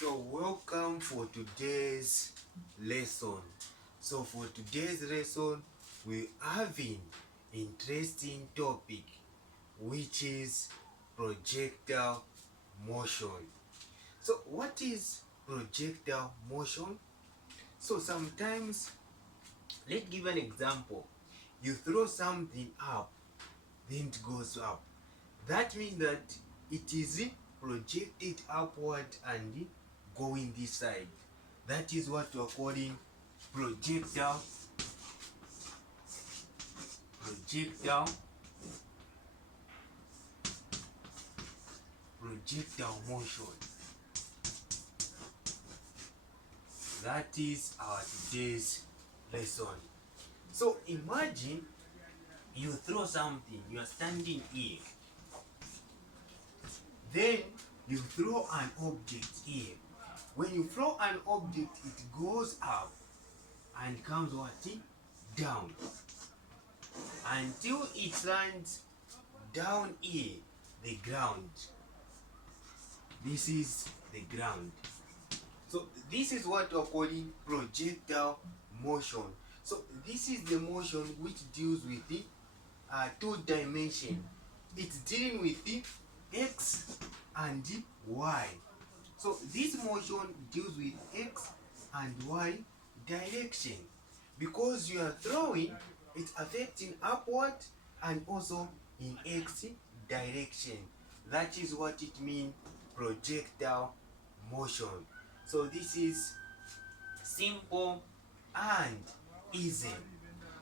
So welcome for today's lesson. So for today's lesson, we're having interesting topic, which is projectile motion. So what is projectile motion? So sometimes, let's give an example. You throw something up, then it goes up. That means that it is projected upward and going this side. That is what we are calling projectile projectile motion. That is our today's lesson. So imagine you throw something, you are standing here, then you throw an object here. When you throw an object, it goes up and comes what? Down until it lands down here, the ground. This is the ground. So this is what we're calling projectile motion. So this is the motion which deals with the two dimension. It's dealing with the x and the y. So this motion deals with x and y direction. Because you are throwing, it's affecting upward and also in x direction. That is what it means, projectile motion. So this is simple and easy.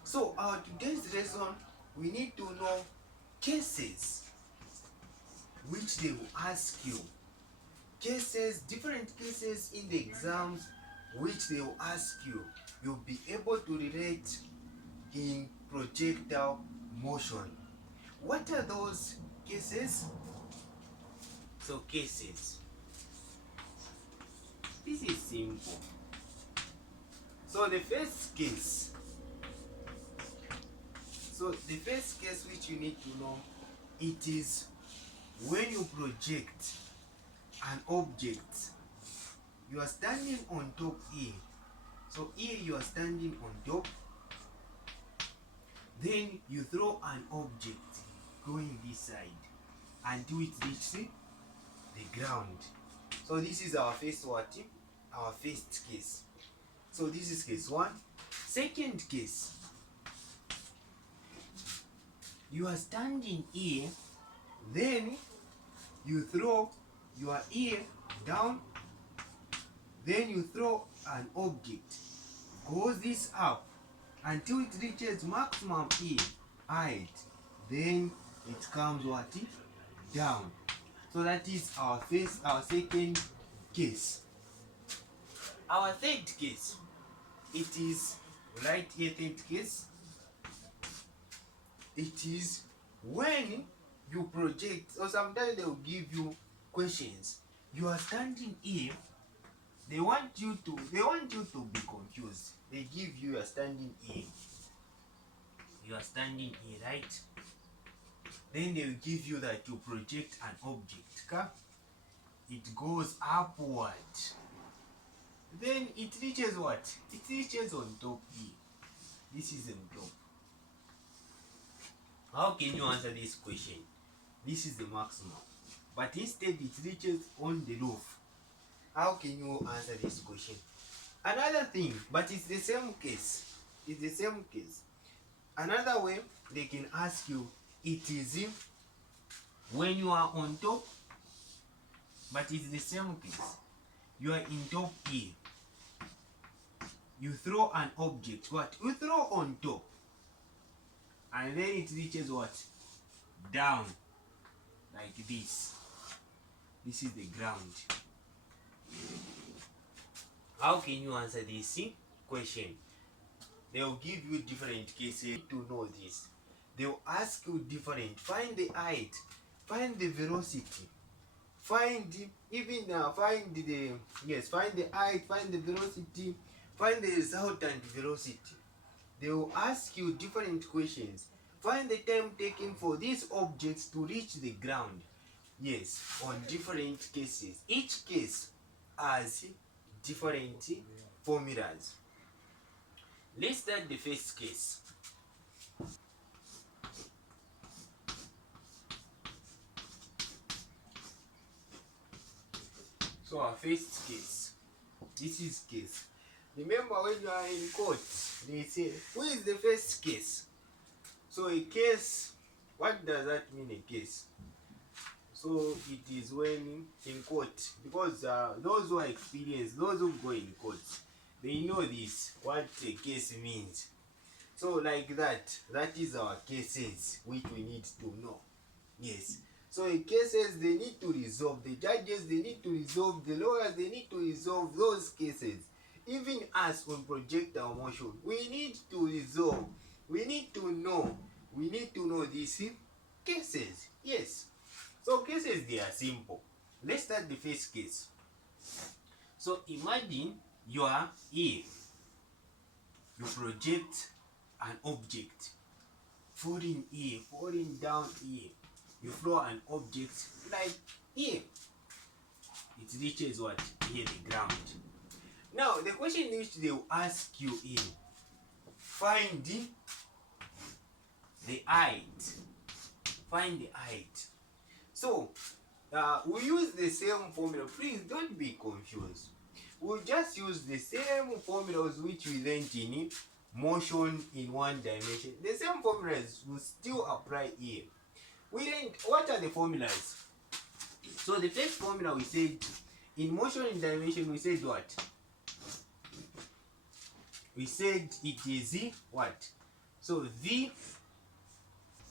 So our today's lesson, we need to know cases which they will ask you. Cases, different cases in the exams which they will ask you. You'll be able to relate in projectile motion. What are those cases? So cases. This is simple. So the first case. So the first case which you need to know, it is when you project an object. You are standing on top here. So here you are standing on top. Then you throw an object going this side until it reaches the ground. So this is our first what? Our first case. So this is case 1. Second case, you are standing here, then you throw your ear down, then you throw an object, goes this up until it reaches maximum ear height, then it comes what? Down. So that is our second case. Our third case, it is right here, third case. It is when you project, or sometimes they will give you questions. You are standing here, they want you to be confused. They give you a standing here. You are standing here, right? Then they will give you that you project an object. Okay? It goes upward. Then it reaches what? It reaches on top here. This is on top. How can you answer this question? This is the maximum. But instead it reaches on the roof. How can you answer this question? Another thing, but it's the same case. It's the same case. Another way they can ask you, it is when you are on top, but it's the same case. You are in top here. You throw an object. What? You throw on top. And then it reaches what? Down. Like this. This is the ground. How can you answer this question? They will give you different cases to know this. They will ask you different. Find the height. Find the velocity. Find find the height, find the velocity, find the resultant velocity. They will ask you different questions. Find the time taken for these objects to reach the ground. Yes, on different cases. Each case as different formulas. Let's start the first case. So our first case, this is case. Remember when you are in court, they say, who is the first case? So a case, what does that mean, a case? So it is when in court, because those who are experienced, those who go in court, they know this, what a case means. So like that is our cases which we need to know. Yes. So in cases, they need to resolve, the judges, they need to resolve, the lawyers, they need to resolve those cases. Even us on projectile motion, we need to resolve, we need to know these cases. Yes. So cases, they are simple. Let's start the first case. So imagine you are here. You project an object falling here, falling down here. You throw an object like here. It reaches what? Here, the ground. Now, the question which they will ask you is, find the height. Find the height. So, we use the same formula. Please don't be confused. We'll just use the same formulas which we learned in motion in one dimension. The same formulas will still apply here. We learned, what are the formulas? So the first formula we said, in motion in dimension, we said what? We said it is what? So V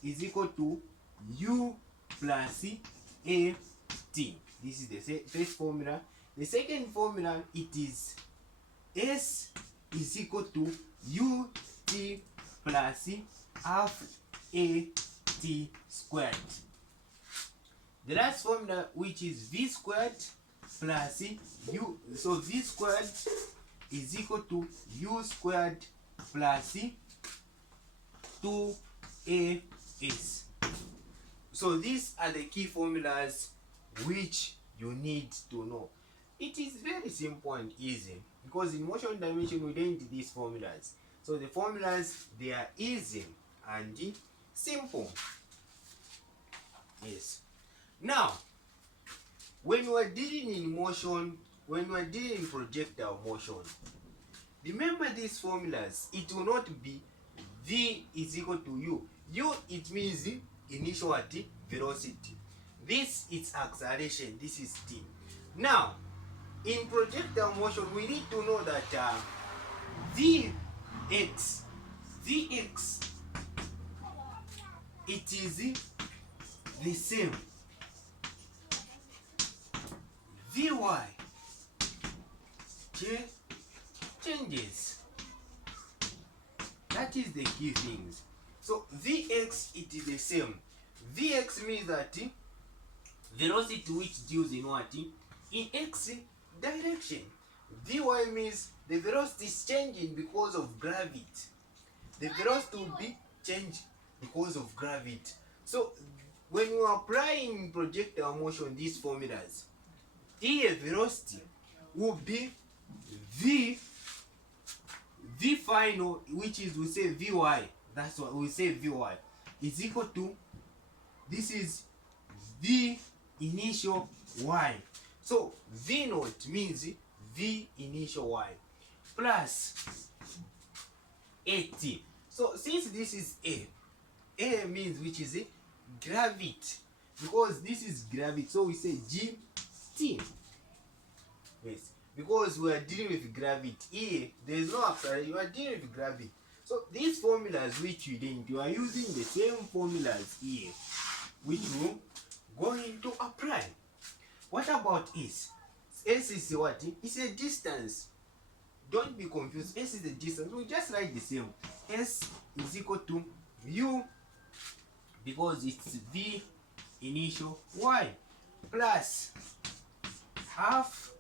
is equal to U plus A T. This is the first formula. The second formula, it is S is equal to U T plus half A T squared. The last formula, which is V squared plus U, so V squared is equal to U squared plus 2AS. So these are the key formulas which you need to know. It is very simple and easy, because in motion dimension we learned these formulas. So the formulas, they are easy and simple. Yes. Now, when you are dealing in motion, when you are dealing in projectile motion, remember these formulas. It will not be V is equal to U. U, it means initial velocity. This is acceleration. This is T. Now, in projectile motion, we need to know that Vx, it is the same. Vy changes. That is the key things. So Vx, it is the same. Vx means that velocity which deals in what? In x direction. Vy means the velocity is changing because of gravity. The velocity will be changed because of gravity. So when you are applying projectile motion these formulas, here velocity will be V final, which is, we say Vy, that's what we say, Vy is equal to, this is V initial y. So V naught means V initial y plus AT. So since this is A means which is gravity, because this is gravity, so we say GT. Yes, because we are dealing with gravity. Here, there is no acceleration, you are dealing with gravity. So these formulas which you didn't, you are using the same formulas here, which you going to apply. What about S? S is what? It's a distance. Don't be confused. S is the distance. We just write the same. S is equal to U, because it's V initial y, plus half,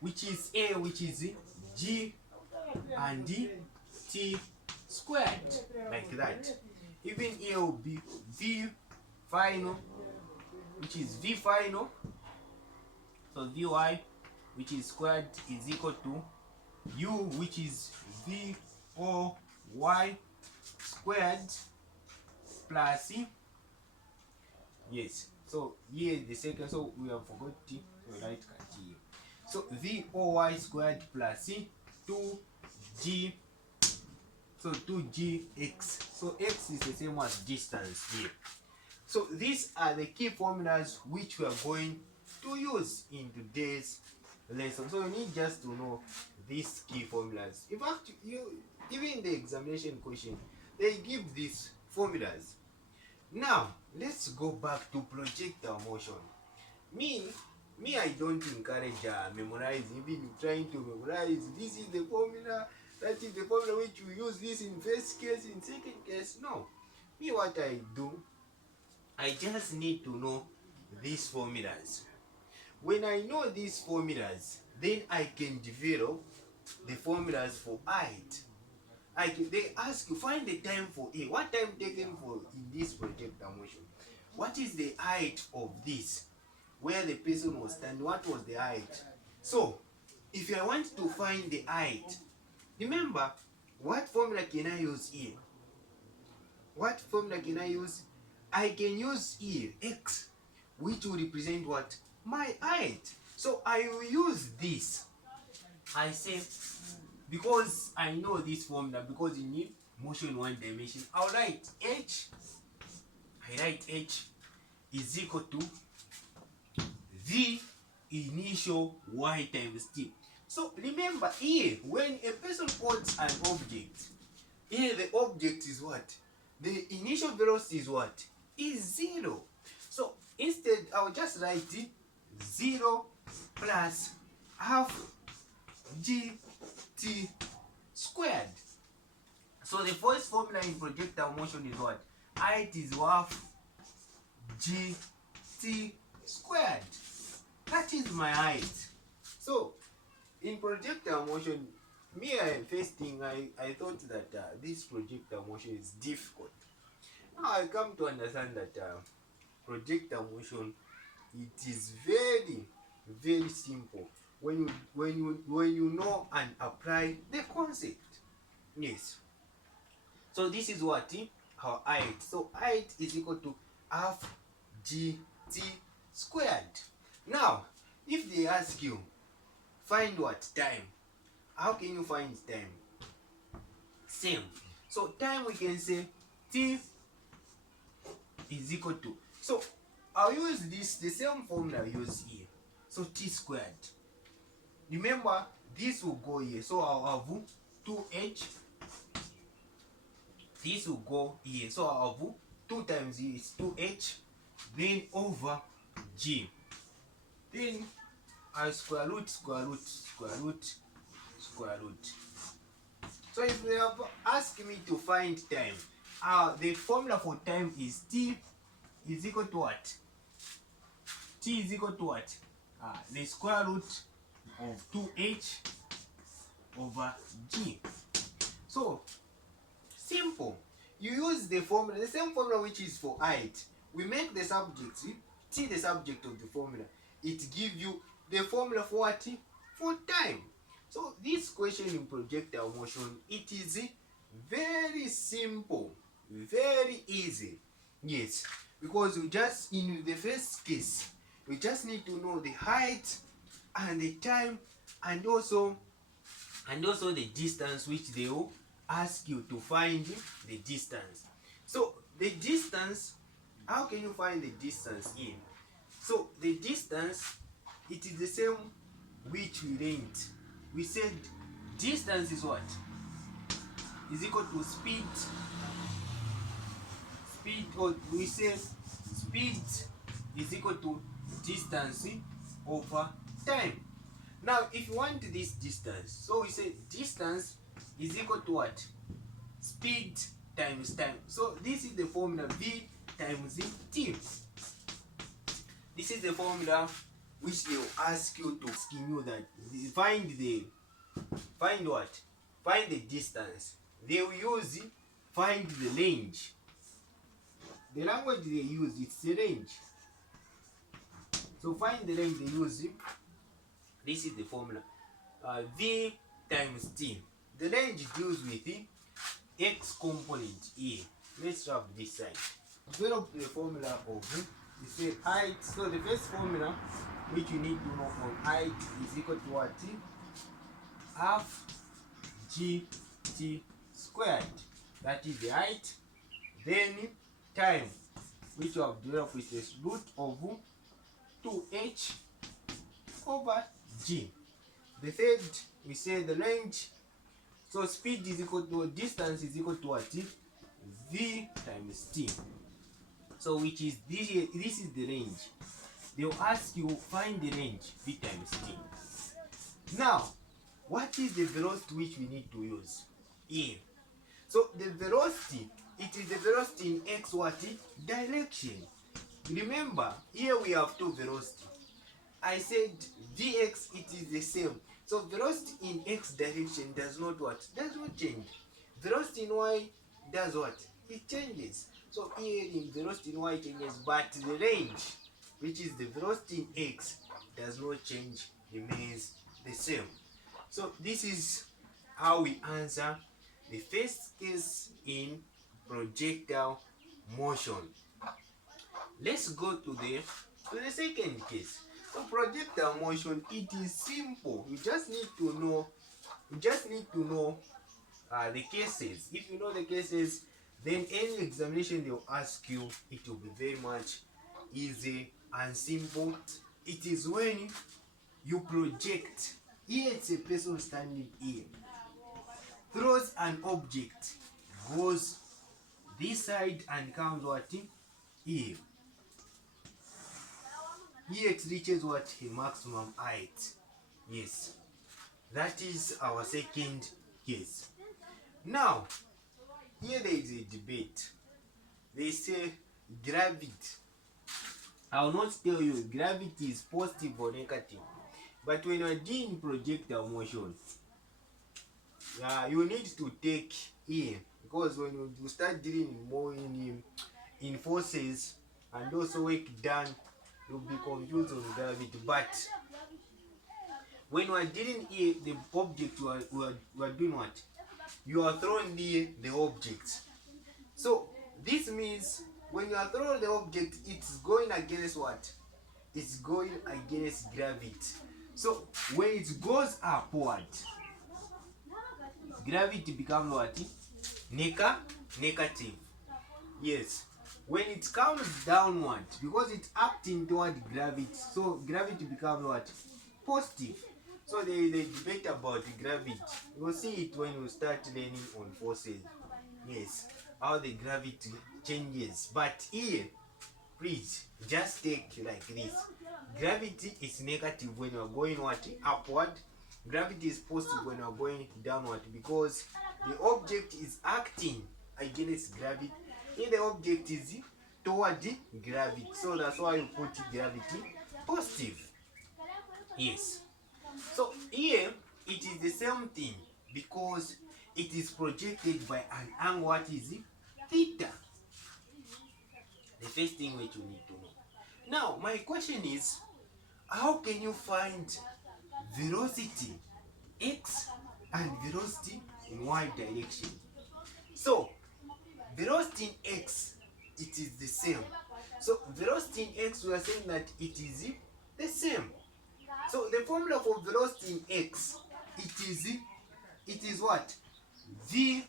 which is A, which is G and T squared, like that. Even here will be V final, which is V final, so Vy which is squared, is equal to u, which is VOY squared plus yes. So here the second, so we have forgot t, so right cut here. So VOY squared plus 2g, so 2gx. So x is the same as distance here. So these are the key formulas which we are going to use in today's lesson. So you need just to know these key formulas. In fact, you even in the examination question, they give these formulas. Now let's go back to projectile motion. Me, I don't encourage memorizing, even trying to memorize. This is the formula, that is the formula which you use this in first case, in second case. No. Me, what I do, I just need to know these formulas. When I know these formulas, then I can develop the formulas for height. They ask you, find the time for A. What time taken for in this projectile motion? What is the height of this? Where the person was standing, what was the height? So, if I want to find the height, remember, what formula can I use here? What formula can I use? I can use here x, which will represent what? My height. So I will use this. I say, because I know this formula, because you need motion one dimension, I'll write h. I write h is equal to v initial y times t. So remember here, when a person holds an object, here the object is what? The initial velocity is what? Is 0. So instead, I'll just write it 0 plus half gt squared. So the first formula in projectile motion is what? Height is half gt squared. That is my height. So in projectile motion, first thing I thought that this projectile motion is difficult. Now I come to understand that projectile motion, it is very, very simple when you know and apply the concept. Yes. So this is what our height. So height is equal to half gt squared. Now, if they ask you, find what? Time. How can you find time? Same. So time, we can say t is equal to. So I'll use this, the same formula I use here. So t squared. Remember, this will go here. So I'll have 2h. This will go here. So I'll have 2 times here is 2h. Then over g. Then I square root, square root, square root, square root. So if they have asked me to find time, the formula for time is t is equal to what? T is equal to what? The square root of 2h over g. So simple. You use the formula, the same formula which is for height. We make the subject, t the subject of the formula. It gives you the formula for what? For time. So this question in projectile motion, it is very simple, very easy. Yes, because we just, in the first case, we just need to know the height and the time, and also the distance, which they will ask you to find the distance. So the distance, how can you find the distance here? So the distance, it is the same which we learned. We said distance is what? Is equal to speed. Or we say speed is equal to distance over time. Now if you want this distance, so we say distance is equal to what? Speed times time. So this is the formula v times t. This is the formula which they will ask you to find what? Find the distance. They will use find the range. The language they use, it's the range. So find the range, they use This is the formula. V times t. The range deals with the x component here. Let's wrap this side. Develop the formula of you say height. So the first formula which you need to know on height is equal to what? Half gt squared. That is the height. Then time, which you have developed with the root of 2h over g. The third, we say the range. So speed is equal to distance is equal to what? V times t. So which is this is the range. They will ask you find the range v times t. Now, what is the velocity which we need to use here? So the velocity, it is the velocity in x what direction. Remember, here we have two velocity. I said vx, it is the same. So velocity in x direction does not what? Does not change. Velocity in y does what? It changes. So here in velocity in y changes, but the range, which is the velocity in x, does not change, remains the same. So this is how we answer the first case in projectile motion. Let's go to the second case. So projectile motion, it is simple. You just need to know the cases. If you know the cases, then any examination they will ask you, it will be very much easy and simple. It is when you project. Here it's a person standing here, throws an object, goes this side and comes what? Here. Here it reaches what? A maximum height. Yes. That is our second case. Now, here there is a debate. They say gravity. I will not tell you gravity is positive or negative. But when you are doing projectile motion, you need to take here, because when you start dealing more in forces and also work done, you'll be confused on gravity. But when you are dealing here, the object you are doing what? You are throwing the object. So this means when you are throwing the object, it's going against what? It's going against gravity. So when it goes upward, gravity becomes what? Negative. Yes. When it comes downward, because it's acting toward gravity, so gravity becomes what? Positive. So there is a debate about gravity. You will see it when you start learning on forces. Yes, how the gravity changes. But here, please, just take like this. Gravity is negative when you are going what? Upward. Gravity is positive when you are going downward, because the object is acting against gravity. Here the object is toward gravity. So that's why you put gravity positive. Yes. So here it is the same thing, because it is projected by an angle what is it? Theta. The first thing which you need to know. Now my question is, how can you find velocity x and velocity in y direction? So velocity in x, it is the same. So velocity in x, we are saying that it is the same. So the formula for velocity in x, it is what? V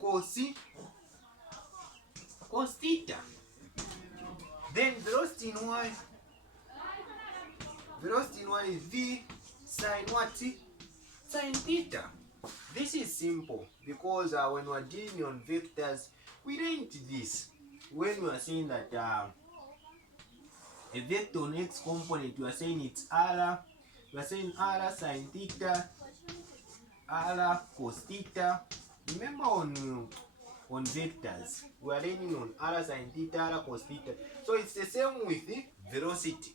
cos theta. Then velocity in y is v sin what? Sin theta. This is simple, because when we are dealing on vectors, we learned this. When we are saying that a vector on x component, we are saying it's r. We are saying r sin theta, r cos theta. Remember on vectors, we are learning on r sin theta, r cos theta. So it's the same with the velocity.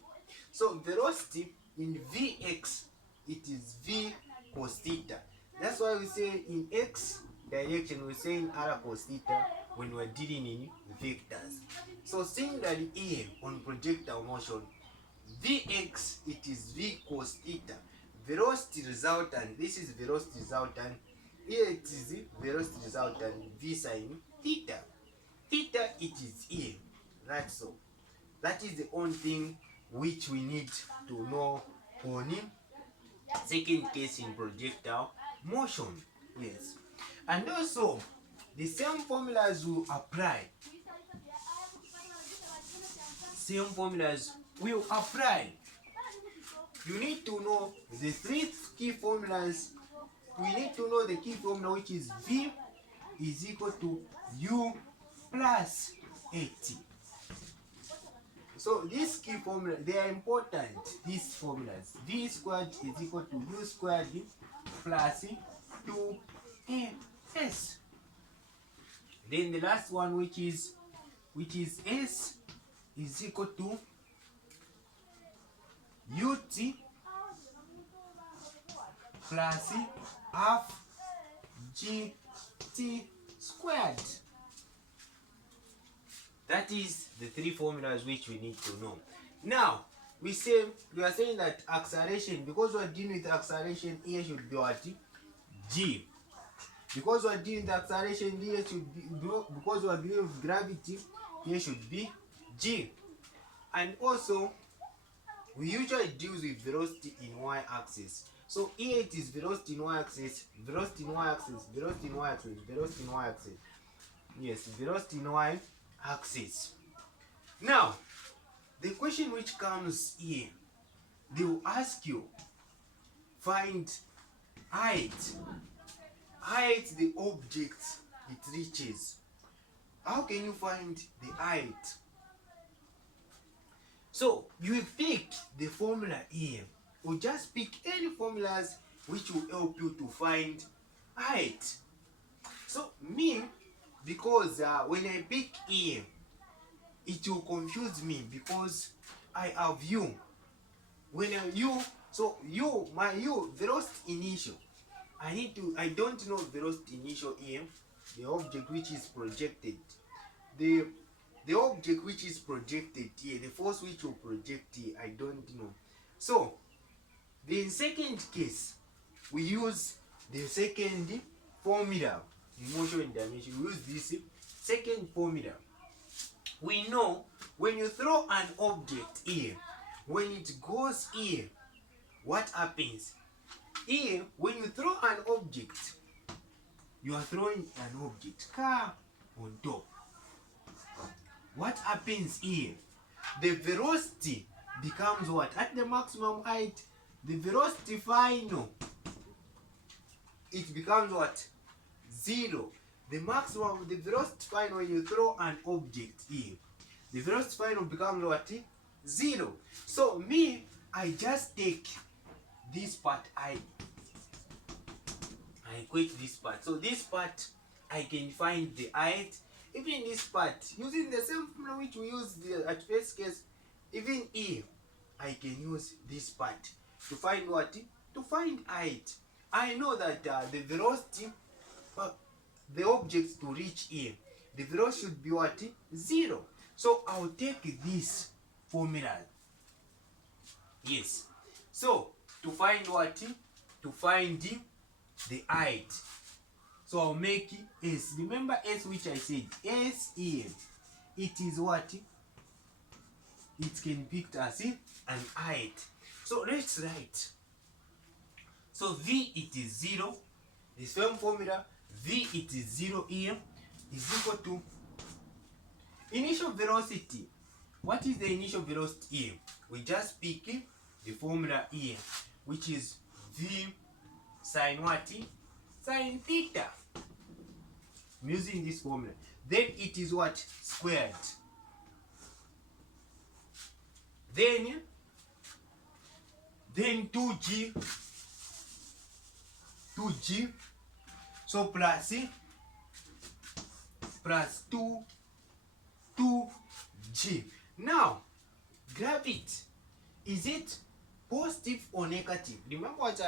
So velocity in vx, it is v cos theta. That's why we say in x direction, we're saying r cos theta when we're dealing in vectors. So similarly here on projectile motion, Vx, it is v cos theta. Velocity resultant, this is velocity resultant. Here it is velocity resultant v sine theta. Theta, it is here. That's all. That is the only thing which we need to know on second case in projectile motion. Yes. And also, the same formulas will apply. Same formulas will apply. You need to know the three key formulas. We need to know the key formula, which is V is equal to U plus AT. So these key formula, they are important, these formulas. V squared is equal to U squared plus 2AS. Then the last one, which is S is equal to UT plus half GT squared. That is the three formulas which we need to know. Now, we are saying that acceleration, because we are dealing with acceleration, here should be what? G. Because we are dealing with acceleration, here should be, because we are dealing with gravity, here should be G. And also, we usually deal with velocity in y-axis. So here it is velocity in y-axis, velocity in y-axis, velocity in y-axis, velocity in y-axis. Yes, velocity in y-axis. Now, the question which comes here, they will ask you, find height. Height, the object it reaches. How can you find the height? So you will pick the formula here, or just pick any formulas which will help you to find height. So me, because when I pick here, it will confuse me because I have u. When u, so u, my u, velocity initial. I don't know velocity initial here, the object which is projected. The object which is projected here, the force which will project here, I don't know. So, the second case, we use the second formula in motion and dimension. We use this second formula. We know when you throw an object here, when it goes here, what happens? Here, when you throw an object, you are throwing an object car on top. What happens here? The velocity becomes what? At the maximum height, the velocity final, it becomes what? 0. The maximum, the velocity final when you throw an object here, the velocity final becomes what? 0. So me, I just take this part, I equate this part. So this part, I can find the height. Even this part, using the same formula which we used at first case, even here, I can use this part to find what? To find height. I know that the velocity, the object to reach here, the velocity should be what? 0. So I'll take this formula. Yes. So to find what? To find the height. So I'll make S. Remember S which I said. S here. It is what? It can be picked as an height. So let's write. So V it is 0. The same formula. V it is 0 here is equal to initial velocity. What is the initial velocity here? We just pick the formula here, which is V sine what? Sine theta. I'm using this formula. Then it is what? Squared. Then 2g. So plus 2g. Now, gravity, is it positive or negative? Remember what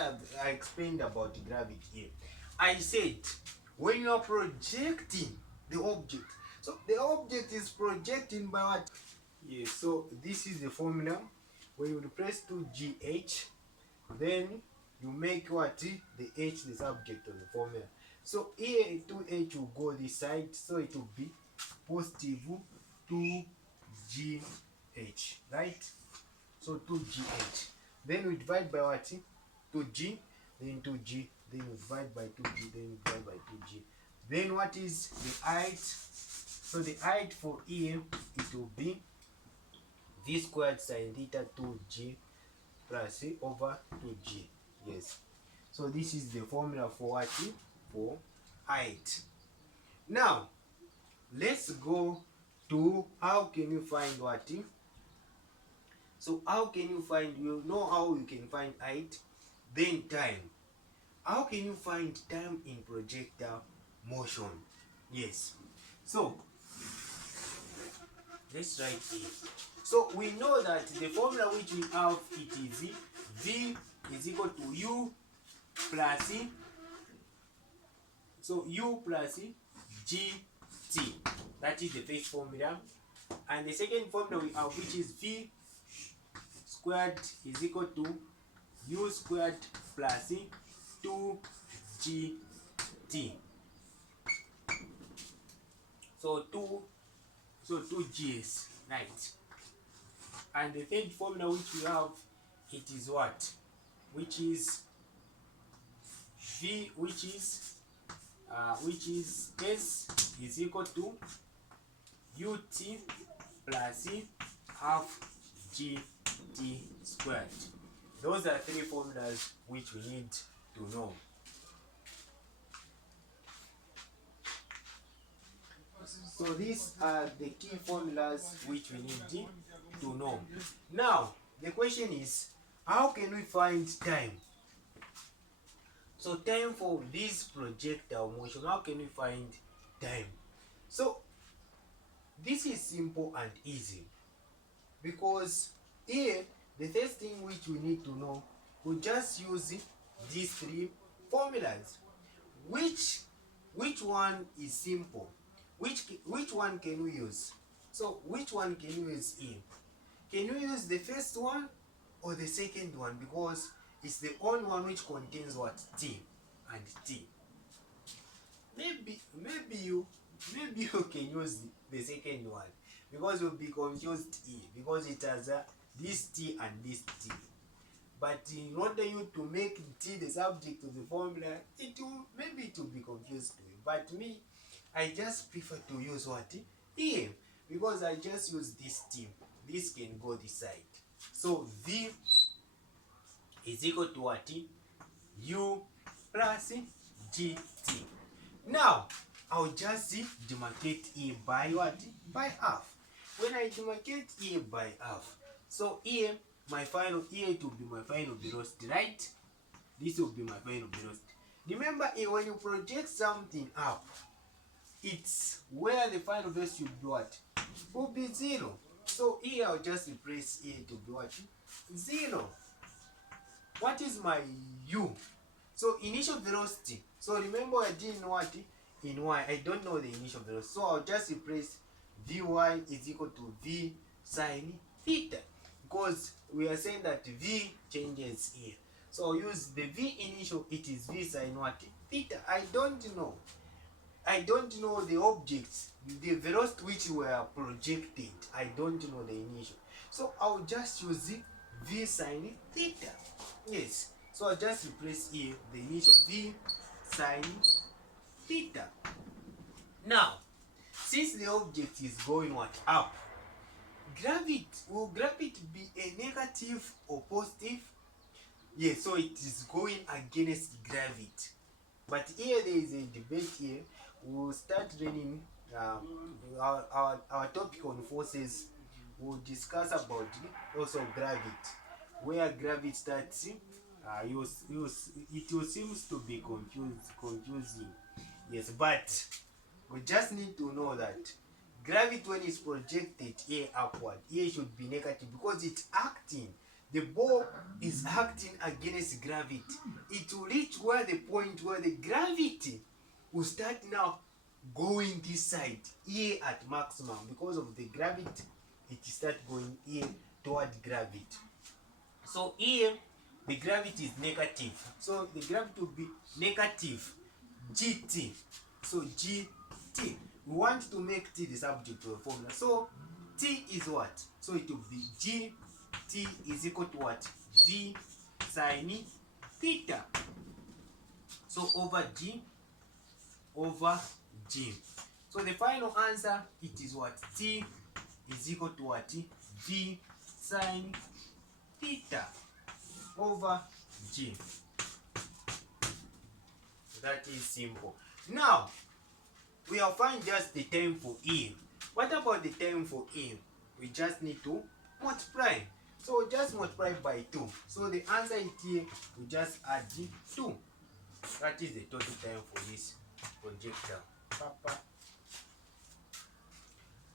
I explained about gravity here. I said when you are projecting the object, so the object is projecting by what? Yes, so this is the formula. when you replace 2gh, then you make what? The h the subject of the formula. So here 2h will go this side, so it will be positive 2gh, right? So 2gh. Then we divide by what? 2g, then 2g, then we divide by 2g, then we divide by 2g. Then what is the height? So the height for here, it will be v squared sine theta 2g plus over 2g. Yes. So this is the formula for what? For height. Now, let's go to how can you find what? So how can you find, you know how you can find height, then time. How can you find time in projectile motion? Yes. So let's write here. So we know that the formula which we have, it is v is equal to u plus so u plus gt. That is the first formula. And the second formula we have, which is v squared is equal to u squared plus 2gt. So 2g's, right? And the third formula which we have, it is what? Which is v, which is s is equal to ut plus half gt squared. Those are three formulas which we need to know. So these are the key formulas which we need to know. Now, the question is, how can we find time? So time for this projectile motion, how can we find time? So this is simple and easy, because here the first thing which we need to know, we just use these three formulas. Which one is simple? Which one can we use? So which one can you use here? Can you use the first one or the second one? Because it's the only one which contains what? T and T. Maybe you can use the second one, because you'll be confused here, because it has this T and this T. But in order you to make T the subject of the formula, it will be confused to you. But me, I just prefer to use what? E, because I just use this T. This can go this side. So V is equal to what? U plus GT. Now, I'll just demarcate E by what? By half. When I demarcate E by half, so here, my final, here it will be my final velocity, right? This will be my final velocity. Remember, when you project something up, it's where the final velocity will be what? Will be 0. So here I'll just replace A to be what? 0. What is my U? So initial velocity. So remember, I didn't know what? In Y. I don't know the initial velocity. So I'll just replace Vy is equal to V sine theta. Because we are saying that V changes here. So I'll use the V initial, it is V sine what? Theta. I don't know the objects, the velocity which were projected. I don't know the initial. So I'll just use V sine theta. Yes. So I'll just replace here the initial V sine theta. Now, since the object is going what? Up. Will gravity be a negative or positive? Yes, so it is going against gravity. But here there is a debate here. We'll start learning our topic on forces. We'll discuss about also gravity. Where gravity starts, it will seems to be confusing. Yes, but we just need to know that gravity, when it's projected here upward, here should be negative, because it's acting. The ball is acting against gravity. It will reach where the point where the gravity will start now going this side here at maximum. Because of the gravity, it start going here toward gravity. So here the gravity is negative. So the gravity will be negative gt. So gt. We want to make t the subject of the formula. So t is what? So it will be gt is equal to what? V sine theta. So over g over g. So the final answer, it is what? T is equal to what? V sine theta over g. That is simple. Now we have found just the time for E. What about the time for E? We just need to multiply. So just multiply by 2. So the answer is here, we just add 2. That is the total time for this projectile.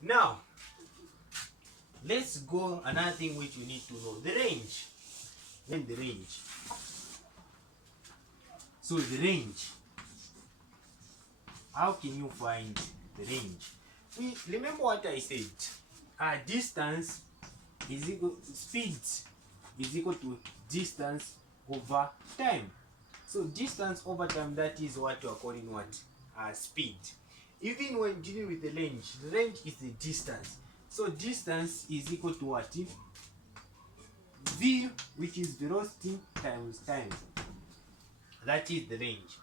Now let's go another thing which we need to know, the range. Then the range. So the range. How can you find the range? We remember what I said. Distance is equal, speed is equal to distance over time. So distance over time, that is what you are calling what? Speed. Even when dealing with the range is the distance. So distance is equal to what? V, which is velocity times time. That is the range.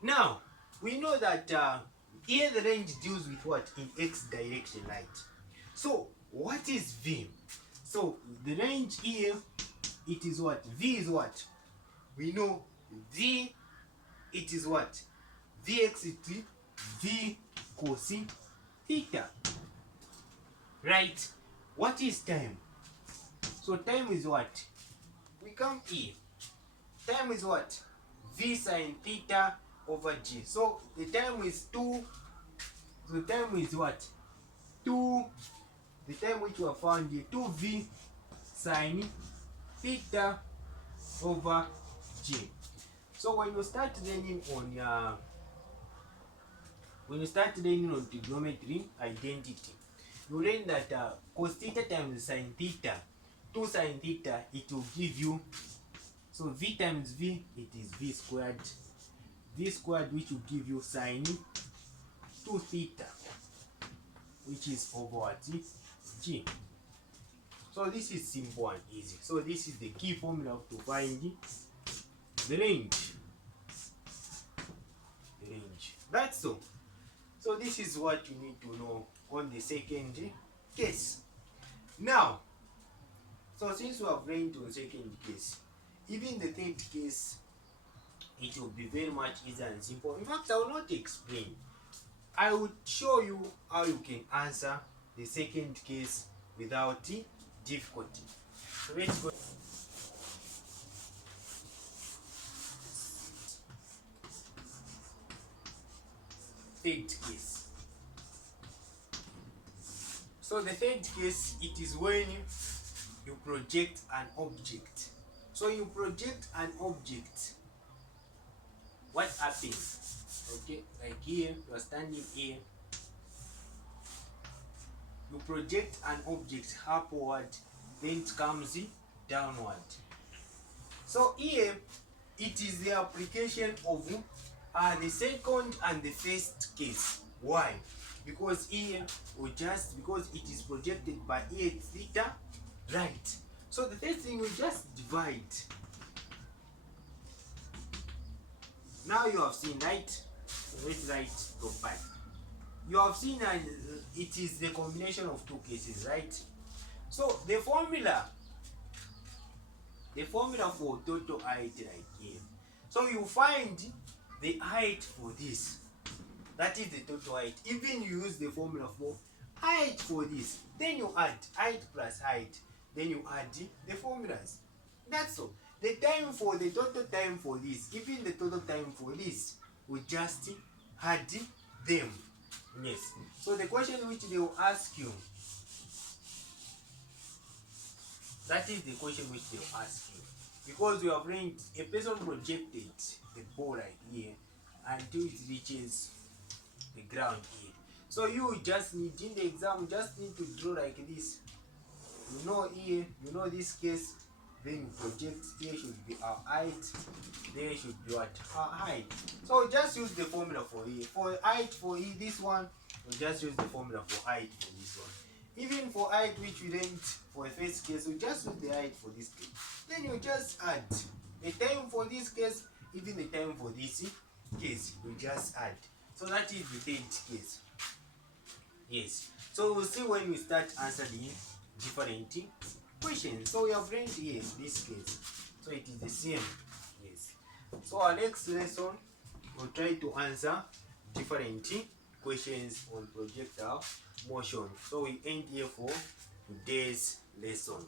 Now we know that here the range deals with what? In x direction, right? So what is V? So the range here, it is what? V is what? We know V, it is what? Vx is V cos theta. Right? What is time? So time is what? We come here. Time is what? V sine theta over g. So the time is 2. So the time is what? 2. The time which we have found here, 2v sine theta over g. So when you start learning on trigonometry identity, you learn that cos theta times sine theta, 2 sine theta, it will give you, so v times v, it is v squared, which will give you sine 2 theta, which is over what? G. So this is simple and easy. So this is the key formula to find the range. That's all. So this is what you need to know on the second case. Now, so since we have learned on second case, even the third case, it will be very much easy and simple. In fact, I will not explain. I will show you how you can answer the second case without difficulty. So let's go. Third case. So the third case, it is when you project an object. So you project an object. What happens? Okay, like here, you are standing here. You project an object upward, then it comes downward. So here, it is the application of the second and the first case. Why? Because here, because it is projected by a theta, right? So the first thing, we just divide. Now you have seen, right? Let's write top 5. You have seen that it is the combination of two cases, right? So the formula for total height, right here. So you find the height for this. That is the total height. Even you use the formula for height for this. Then you add height plus height. Then you add the formulas. That's all. The time for the total time for this, even the total time for this, we just add them. Yes. So the question which they will ask you, that is the question which they will ask you. Because we have learned a person projected the ball right here until it reaches the ground here. So you just need, in the exam, just need to draw like this. You know here, you know this case, then project here should be our height, there should be what? Our height. So just use the formula for E. For height for E, this one, we'll just use the formula for height for this one. Even for height which we learned for the first case, we just use the height for this case. Then you just add the time for this case, even the time for this case, you just add. So that is the third case. Yes. So we'll see when we start answering different questions. So we have learned here this case. So it is the same. Yes. So our next lesson, we'll try to answer different questions on projectile motion. So we end here for today's lesson.